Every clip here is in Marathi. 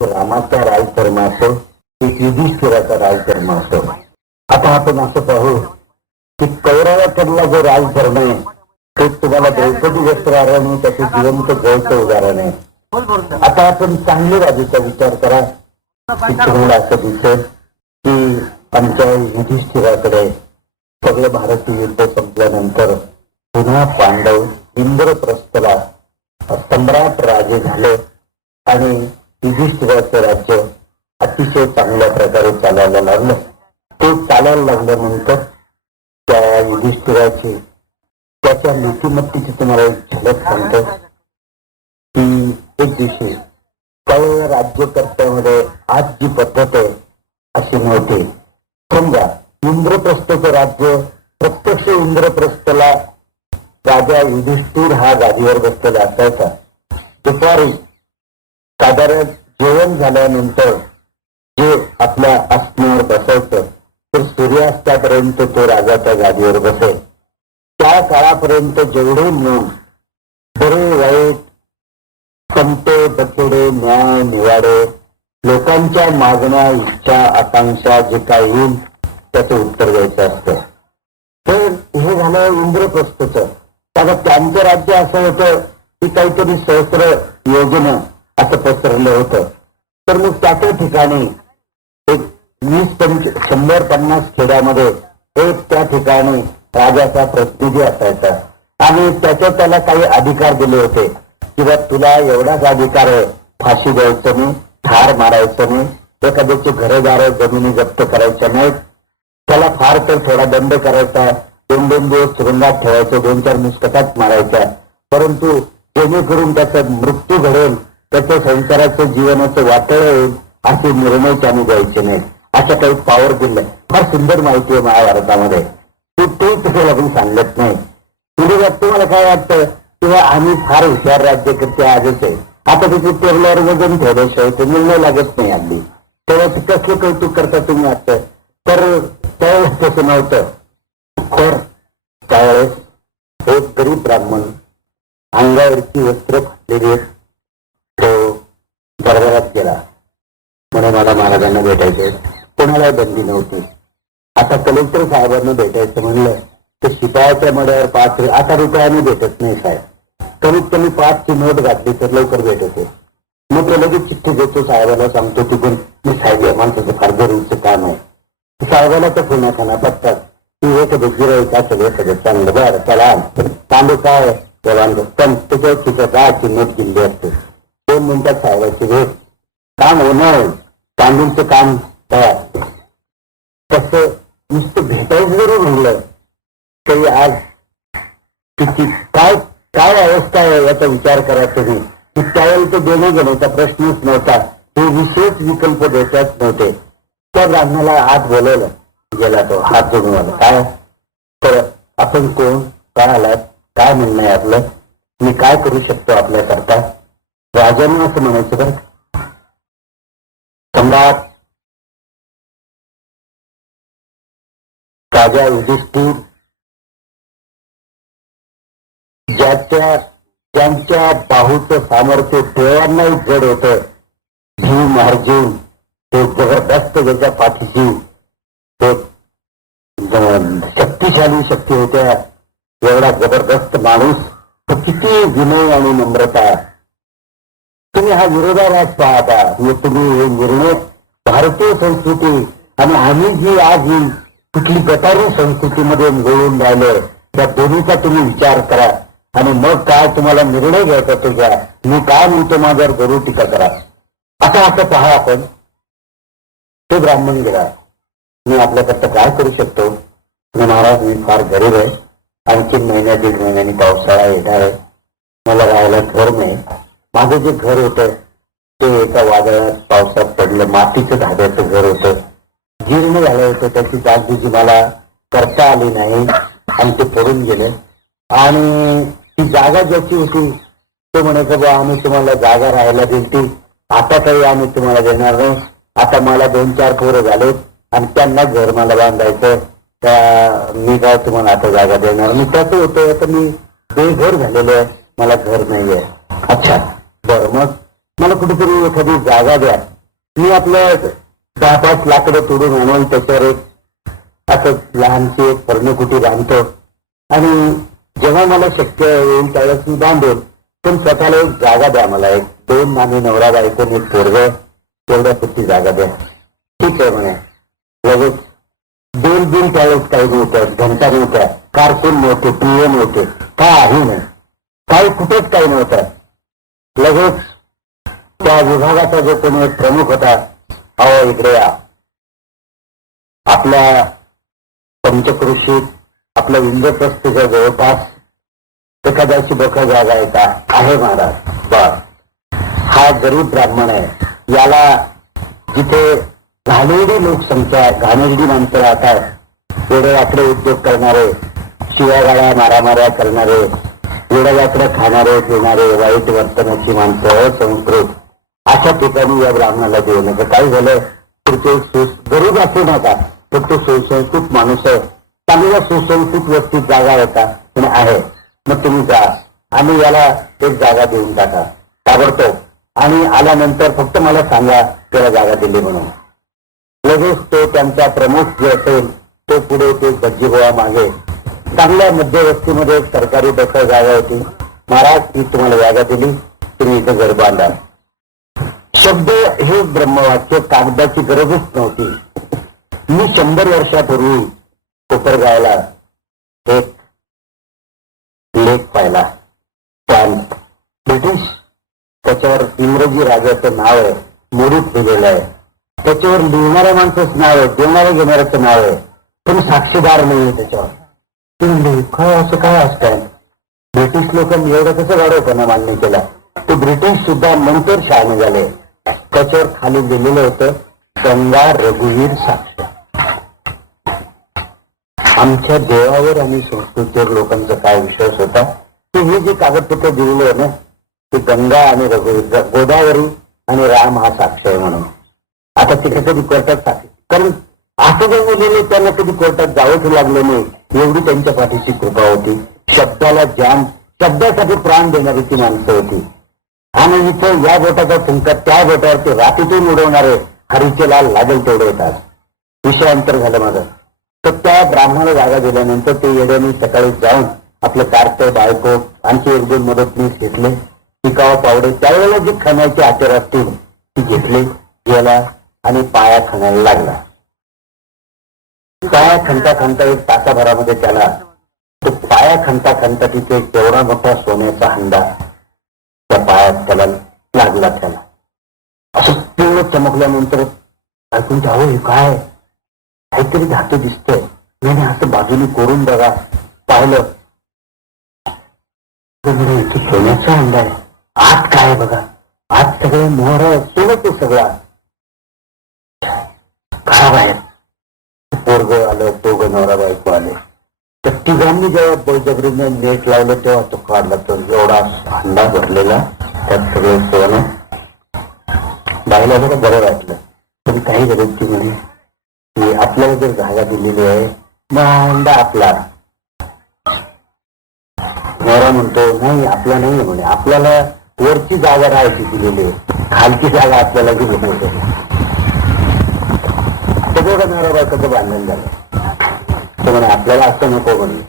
रामाचा राजधर्म असो एक युधिष्ठिराचा राजधर्म असो आता आपण असं पाहू की कौरवाकडला जो राजधर्म आहे ते तुम्हाला द्रौपदी वस्त्राने त्याचे जिवंत जळचं उदाहरण आहे. आता आपण चांगली बाजूचा विचार करा. की तुम्हाला असं दिसेल की आमच्या युधिष्ठिराकडे सगळं भारतीय युद्ध संपल्यानंतर पुन्हा पांडव इंद्रप्रस्थला सम्राट राजे झाले आणि युधिष्ठिराचं राज्य अतिशय चांगल्या प्रकारे चालायला लागलं. ते चालायला लागल्यानंतर म्हणजे त्या युधिष्ठिराची त्याच्या नीतिमत्तेची तुम्हाला एक झलक सांगतो. की एक दिवशी काही राज्यकर्त्यामध्ये आज जी पद्धत आहे अशी नव्हती. समजा इंद्रप्रस्थचं राज्य प्रत्यक्ष इंद्रप्रस्थला राजा युधिष्ठिर हा गादीवर बसलेला असायचा. दुपारी साधारण जेवण झाल्यानंतर जे आपल्या आसनावर बसवतं तर सूर्यास्तापर्यंत तो राजाच्या गादीवर बसेल. त्या काळापर्यंत जेवढे नियम बरे वाईट संपे बचडे न्याय निवाडे लोकांच्या मागण्या इच्छा आकांक्षा जे काय येईल त्याचं उत्तर द्यायचं असतं. तर हे झालं इंद्रप्रस्थचं. त्याला त्यांचं राज्य असं होतं की काहीतरी सहस्र योजना असं पसरलं होतं. तर मग त्या त्या ठिकाणी एक वीस पंच शंभर पन्नास खेड्यामध्ये एक त्या ठिकाणी राजाचा प्रतिनिधी असायचा. आणि त्याचे त्याला काही अधिकार दिले होते. किंवा तुला एवढाच अधिकार आहे फाशी द्यायचं नाही ठार मारायचं नाही एखाद्याचे घरदार जमिनी जप्त करायच्या नाहीत. त्याला फार तर थोडा दंड करायचा. दोन दोन दिवस तुरुंगात ठेवायचं दोन चार मुस्कटात मारायच्या. परंतु जेणेकरून त्याचा मृत्यू घडेल त्याचं संसाराचं जीवनाचं वाटळ होईल असे निर्णय त्याने द्यायचे नाही अशा काही पॉवर दिलं. फार सुंदर माहिती आहे महाभारतामध्ये. ते ते तुम्हाला पण सांगत नाही. पुढे तुम्हाला काय वाटतं? किंवा आम्ही फार हुशार राज्यकर्ते आजच आहे. आता तिथे टेबलावर वजन ठेवल्याशिवाय ते निर्णय लागत नाही हल्ली तेव्हा ते कसलं कौतुक करता तुम्ही आता? तर त्यावेळेस तसं नव्हतं. खोर त्यावेळेस एक गरीब ब्राह्मण अंगावरची वस्त्र फाटलेली दरबारात गेला. म्हणून मला महाराजांना भेटायचे. कोणाला बंदी नव्हती. आता कलेक्टर साहेबांना भेटायचं म्हणलं तर शिपायाच्या मड्यावर पाच आता रुपयाने भेटत नाही साहेब. कमीत कमी पाचची नोट घातली तर लवकर भेटते मग तो लगेच चिठ्ठी देतो साहेबाला सांगतो तिकडून मी साहेब या माणसाचं फार गरीबचं काम आहे. साहेबाला तर पुन्हा खाना पत्तात ती एक दुसरं का? सगळं सगळं चांगलं बरं त्याला तांदूळ काय त्याला पण त्याच्यावर तिथं दहाची नोट दिली असते. मिनिटात साहेबाची भेट काम होणार तांदूळचं काम तयार. तसं नुसतं भेटायचं जरी म्हणलं तरी आज किती काय काय अवस्था आहे याचा विचार करायचा नाही की त्यावेळी तो देणं घेण्याचा प्रश्नच नव्हता. हे विशेष विकल्प द्यायचाच नव्हते. त्या ब्राह्मणाला आत बोलवलं. गेला तो हात जोडून आला. काय? तर आपण कोण? काय आलात? काय म्हणणं आहे आपलं? मी काय करू शकतो आपल्याकरता? राजांना असं म्हणायचं बरं का? सम्राट राजा युधिष्ठिर ज्याच्या त्यांच्या बाहूचं सामर्थ्य देवांनाही जड होत जीव महार्जीव ते जबरदस्त त्याच्या पाठीशी ते शक्तिशाली शक्ती होत्या एवढा जबरदस्त माणूस तो किती विनय आणि नम्रता तुम्ही हा विरोधाभास पाहता. म्हणजे तुम्ही हे निर्णय भारतीय संस्कृती आणि आम्ही जी आज ही कुठली गटारी संस्कृतीमध्ये मिळून राहिलो त्या दोन्हीचा तुम्ही विचार करा. आणि मग काय तुम्हाला निर्णय घ्यायचा तो घ्या. मी काय म्हणतो माझ्यावर गरु टीका करा. आता असं पहा आपण. ते ब्राह्मण गेला मी आपल्याकरता काय करू शकतो? महाराज मी फार गरीब आहे. आणखी महिन्या दीड महिन्यानी पावसाळा येणार आहे. मला राहायला घर नाही. माझं जे घर होतं ते एका वादळात पावसात पडलं. मातीचं धाब्याचं घर होतं. जीर्ण झालं होतं. त्याची दागदुजी मला करता आली नाही. आणि ते पडून गेले. आणि ती जागा ज्याची होती तो म्हणायचं बा आम्ही तुम्हाला जागा राहायला दिली आता काही आम्ही तुम्हाला देणार नाही. आता मला दोन चार पोरं झाले आणि त्यांना घर मला बांधायचं. त्या मी काय तुम्हाला आता जागा देणार मी त्याचं होतं तर मी बेघर झालेलं आहे. मला घर नाहीये. अच्छा. बरं मग मला कुठेतरी एखादी जागा द्या. मी आपलं दहा पाच लाकडं तोडून आणून त्याच्यावर एक असं लहानशी एक पर्णकुटी बांधतो. आणि जेव्हा मला शक्य येईल त्यावेळेस मी बांधेल पण स्वतःला एक जागा द्या मला. एक दोन नाणी नवरा बायको मी पोरग तेवढ्या पुरती जागा द्या. ठीक आहे म्हणे. लगेच दोन दिन त्यावेळेस काही नव्हतं घंटा नव्हत्या कारकून नव्हते पीए नव्हते. काही नाही. काही कुठेच काही नव्हतं. लगेच त्या विभागाचा जो कोणी एक प्रमुख होता अहो इकडे या. आपल्या पंचकृषीत आपल्या इंद्रप्रस्थेच्या जवळपास एखाद्याची बखर जागा आहे का आहे महाराज. बर. हा गरीब ब्राह्मण आहे. याला जिथे घाणेरडी लोकसंख्या घाणेरडी माणसं राहतात वेडेवाकडे उद्योग करणारे शिवागाळ्या मारामाऱ्या करणारे वेडेवाकडे खाणारे पिणारे वाईट वर्तनाची माणसं संस्कृत. अशा ठिकाणी या ब्राह्मणाला देऊ नका. काय झालं? तर ते गरीब असू नका. तर तो सुसंस्कृत माणूस आहे चांगल्या सुसंस्कृत व्यक्ती जागा होता पण आहे. मग तुम्ही जा. आणि याला एक जागा देऊन टाका. ताबडतोब. आणि आल्यानंतर फक्त मला सांगा त्याला जागा दिली म्हणून. लगेच तो त्यांचा प्रमुख जे असेल तो पुढे ते गज्जीबोळा मागे चांगल्या मध्यवस्तीमध्ये सरकारी दखल जागा होती. महाराज ही तुम्हाला जागा दिली. तुम्ही इथं घर बांधा. शब्द हे ब्रह्मवाक्य कागदाची गरजच नव्हती. मी शंभर वर्षापूर्वी कोपरगावला एक लेख पाहिला. पण ब्रिटिश त्याच्यावर इंग्रजी राजाचं नाव आहे मोडीत दिलेलं आहे. त्याच्यावर लिहिणाऱ्या माणसाचं नाव आहे देणाऱ्या घेणाऱ्याचं नाव आहे. पण साक्षीदार नाही त्याच्यावर. ते काय असं काय असतं ब्रिटिश लोकांनी एवढं कसं वाढवताना मान्य केला? ते ब्रिटिश सुद्धा नंतर शहाणे झाले. त्याच्यावर खाली दिलेलं होतं गंगा रघुवीर साक्ष आमच्या देवावर आणि संस्कृतीवर लोकांचा काय विश्वास होता? ते हे जे कागदपत्र दिलेले आहे ना ते गंगा आणि रघुवीर गोदावरी आणि राम हा साक्ष आहे म्हणून. आता तिथे कधी कोर्टात टाकले? कारण असं जर बोललेले त्यांना कधी कोर्टात जावंच लागलं नाही. एवढी त्यांच्या पाठीची कृपा होती. शब्दाला ज्ञान शब्दासाठी प्राण देणारी ती माणसं होती. आणि इथं या बोटाचा तुमका त्या बोटावरती रातीतून उडवणारे हरीचे लाल लागेल तेवढे येतात विषयांतर झालं माझं. तर त्या ब्राह्मणाला जागा दिल्यानंतर ते येड्याने सकाळी जाऊन आपलं कार्य बायको आणखी एक दोन मदतनीस घेतले. पिकावा पावडे त्यावेळेला जी खाण्याची आचार असतील ती घेतली. गेला आणि पाया खणायला लागला. पाया खंता खंता एक तासाभरामध्ये त्याला तो पाया खंता खंता तिथे तेवढा मोठा सोन्याचा हंडा त्या पायात त्याला लागला त्याला. असं पिवळ चमकल्यानंतर ऐकून जावं हे काय? काहीतरी धातू दिसतंय. मी असं बाजूने कोरून बघा. पाहिलं. इथे सोन्याचा अंडा आहे. आत काय बघा. आत सगळे मोहर सोडतो सगळा खराब आहे पोरग आलं दोघं नवरा बायको आले. तर तिघांनी जेव्हा बळजबरीने नेट लावलं तेव्हा तो काढला. तर एवढा अंडा भरलेला त्यात सगळे सोनं. बायला बरं बरं वाटलं. पण काही गरज ती म्हणे की आपल्याला जर जागा दिलेली आहे मग अंडा आपला. नवरा म्हणतो नाही आपला नाही म्हणे. आपल्याला वरची जागा राहायची दिलेली आहे. खालची जागा आपल्याला दिली नव्हती सगळं नवरा बायकोचं बांधण झालं. असं म्हणे आपल्याला असं नको म्हणे.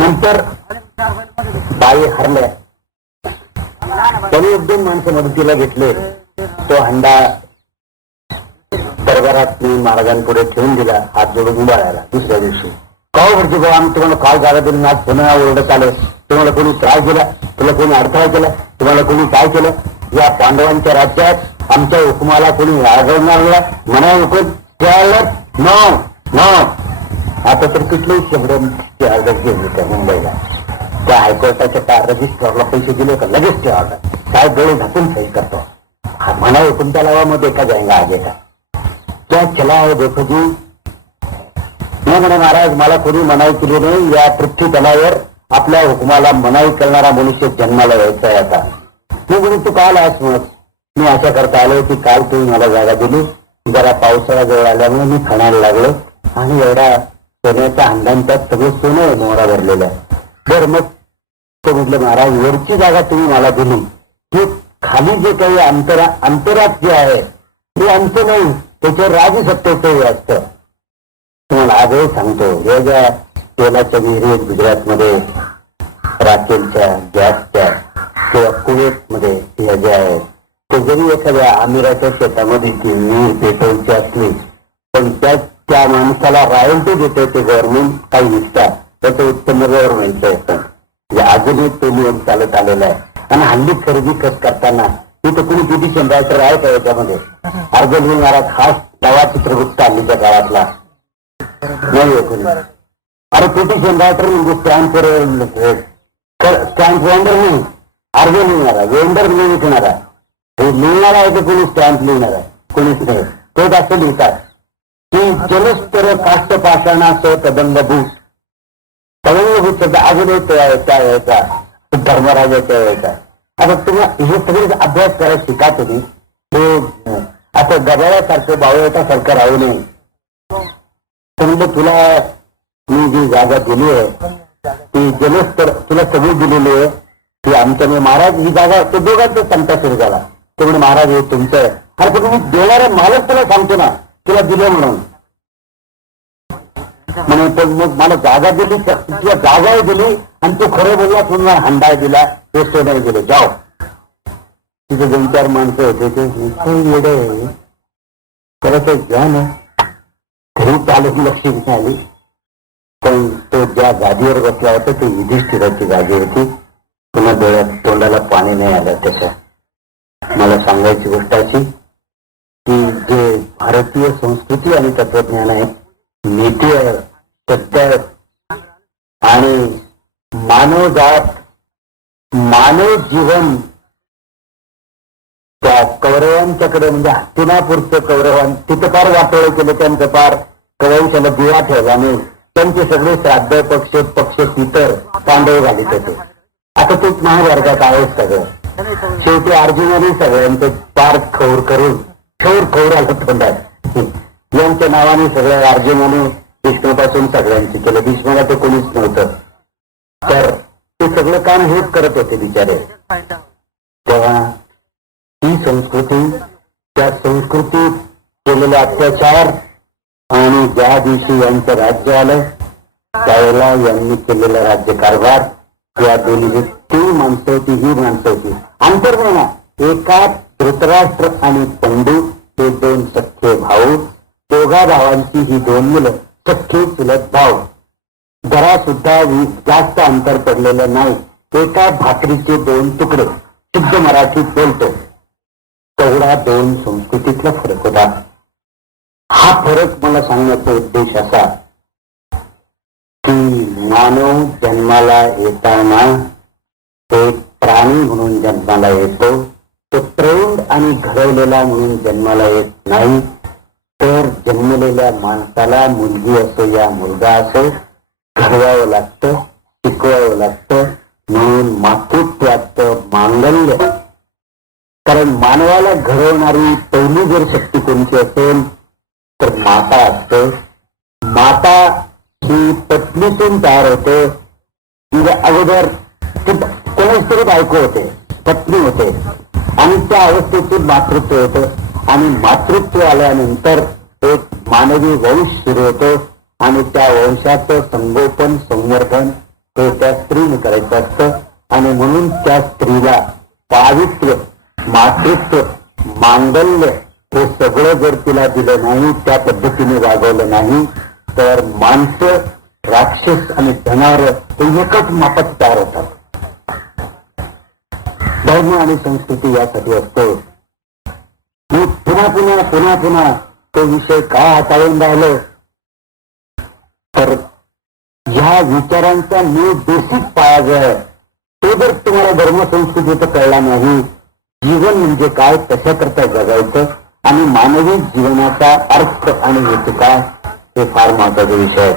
नंतर बाई हरल्या. त्यांनी एक दोन माणसं मदतीला घेतले. तो हंडा दरबारात मी महाराजांपुढे ठेवून दिला हात जोडून उभा राहिला दुसऱ्या दिवशी. काव म्हणजे बाबा आम्ही तुम्हाला काल जागा दिली आज पुन्हा ओरडत आले. तुम्हाला कोणी त्रास दिला? तुला कोणी अडथळा केला? तुम्हाला कोणी काय केलं? या पांडवांच्या राज्यात आमच्या हुकुमाला कोणी आळगवणारला म्हणा हुकूम त्याला ना ना आता तर कुठलेही ते ऑर्डर घेऊन त्या मुंबईला. त्या हायकोर्टाच्या त्या रजिस्ट्रारला पैसे दिले का लगेच ते ऑर्डर काय डोळे झाकून सही करतो. म्हणा हो, हुकुम त्या लावामध्ये का जायला आगे का? त्या चला हो, देखोजी नाही म्हणे महाराज मला कोणी मनाई केली नाही. या पृथ्वी तलावर आपल्या हुकुमाला मनाई करणारा मनुष्य जन्माला यायचा आहे आता. मी म्हणून तू काल आहेस म्हणत मी अशा करता आलो की काल तुम्ही मला जागा दिली. जरा पावसाळा जवळ आल्यामुळे मी खणायला लागलो आणि एवढा सोन्याच्या अंधांच्या सगळं सोनं मोहरा भरलेलं आहे. बरं मग तो म्हटलं महाराज वरची जागा तुम्ही मला दिली. की खाली जे काही अंतरा अंतरात जे आहे ते आमचं नाही त्याच्यावर राजसत्तेचंही असतं. तुम्हाला आजही सांगतो या ज्या तेलाच्या विहिरी गुजरातमध्ये राखेलच्या गॅसच्या किंवा कुवेतमध्ये या ज्या आहेत जरी एखाद्या आमिराच्या शेतामध्ये ती विहीर पेट्रोलची असली पण त्या त्या माणसाला रॉयल्टी देते ते गव्हर्नमेंट काही विकतात त्याचं उत्पन्न गव्हर्नमेंटचं येतं म्हणजे अजूनही तो नियम चालत आलेला आहे. आणि हल्ली खरेदी खत करताना तिथं कुणी किती शेंद्रायचं आहे का याच्यामध्ये अर्जन मिळणारा खास नवा चित्रगुप्त हल्लीच्या काळातला. नाही कुणी. अरे किती शेंद्रायचं म्हणजे स्टँड स्टँड वेंडर नाही. अर्ज लिहिणारा वेंडर नाही विकणारा हो, मिळणार आहे तर कोणी स्टॅम्प लिहिणारा कोणीच नाही तो जास्त लिहितात की जलस्तर काष्ट पाषाणासह कदंबभूत कदंबभूत शब्द अजून एक त्या यायचा धर्मराजाच्या यायचा आता तुम्ही हे सगळे अभ्यास करायला शिका तुम्ही हे असं गबाळ्यासारखं बावळ्यासारखं राहू नये. तर तुला मी जी जागा दिली आहे ती जलस्तर तुला सगळी दिलेली आहे ती आमच्या महाराज ही जागा तो दोघांचा संता सुरू झाला. ते म्हणे महाराज हो हे तुमचं? आहे अरे पण तुम्ही देणारे मालक तुला सांगतो ना तुला दिलं म्हणून. म्हणे पण मग मला जागा दिली तुला जागाही दिली आणि तू खरं बोलला पुन्हा हंडाय दिला हे सोडाय दिले जाओ. तिथे दोन चार माणसं होते ते इतकं येडं आहे. त्याला घरी चालत लक्ष आली. पण तो ज्या गादीवर बसला होता ती युधिष्ठिराची जागी होती. पुन्हा डोळ्यात तोंडाला पाणी नाही आलं त्याच्या. मला सांगायची गोष्ट अशी की जे भारतीय संस्कृती आणि तत्वज्ञान आहे नेते सत्य आणि मानव जात मानव जीवन त्या कौरवांच्याकडे म्हणजे हस्तिनापूरचं कौरवां तिथं फार वाटोळे केलं त्यांचं पार कवळीच्याला दिवा ठेवला आणि त्यांचे सगळे श्राद्ध पक्ष पक्ष पितर तांदळ घालीत होते. आता तेच महाभारतात आहेच सगळं. शेवटी अर्जुनाने सगळ्यांचं पार खौर करून खौर खौर आलं तोंडात. यांच्या नावाने सगळ्या अर्जुनाने विष्णूपासून सगळ्यांची केलं. भीष्माला तर कोणीच नव्हतं. तर ते सगळं काम हेच करत होते बिचारे. तेव्हा ही संस्कृती त्या संस्कृतीत केलेले अत्याचार आणि ज्या दिवशी यांचं राज्य आलं त्यावेळेला यांनी केलेला राज्यकारभार या दोन्ही माणसं होती ही माणसं होती अंतर नाही ना धृतराष्ट्र आणि पंडू हे दोन सख्खे भाऊ दोघा भावांची ही दोन मुलं सख्खे चुलत भाऊ. जरा सुद्धा जास्त अंतर पडलेलं नाही. एका भाकरीचे दोन तुकडे शुद्ध मराठीत बोलतो. तेवढा दोन संस्कृतीतला फरक होता. हा फरक मला सांगण्याचा उद्देश असा की मानव जन्माला येताना तो एक प्राणी म्हणून जन्माला येतो तो प्रौढ आणि घडवलेला म्हणून जन्माला येत नाही. तर जन्मलेल्या माणसाला मुलगी असो या मुलगा असो घडवावं लागतं शिकवावं लागतं म्हणून मातृत्वात मांगल्य कारण मानवाला घडवणारी पहिली जर शक्ती कोणती असेल तर माता असते. माता ही पत्नीतून तयार होते. म्हणजे अगोदर ती बायको होते पत्नी होते. आणि त्या अवस्थेतून मातृत्व होतं. आणि मातृत्व आल्यानंतर एक मानवी वंश सुरू होतो आणि त्या वंशाचं संगोपन संवर्धन हे त्या स्त्रीने करायचं असतं. आणि म्हणून त्या स्त्रीला पावित्र्य मातृत्व मांगल्य हे सगळं जर तिला दिलं नाही त्या पद्धतीने वागवलं नाही तर माणसं राक्षस आणि धनार हे एकच मापत तयार होतात. धर्म आणि संस्कृती यासाठी असतो. मी पुन्हा पुन्हा पुन्हा पुन्हा तो विषय का हाताळून राहिलो? तर ह्या विचारांचा मूळ बेसिक पाया जो आहे तो जर तुम्हाला धर्म संस्कृतीचा कळला नाही जीवन म्हणजे काय कशाकरता जगायचं आणि मानवी जीवनाचा अर्थ आणि हेतू काय हे फार महत्त्वाचे विषय आहेत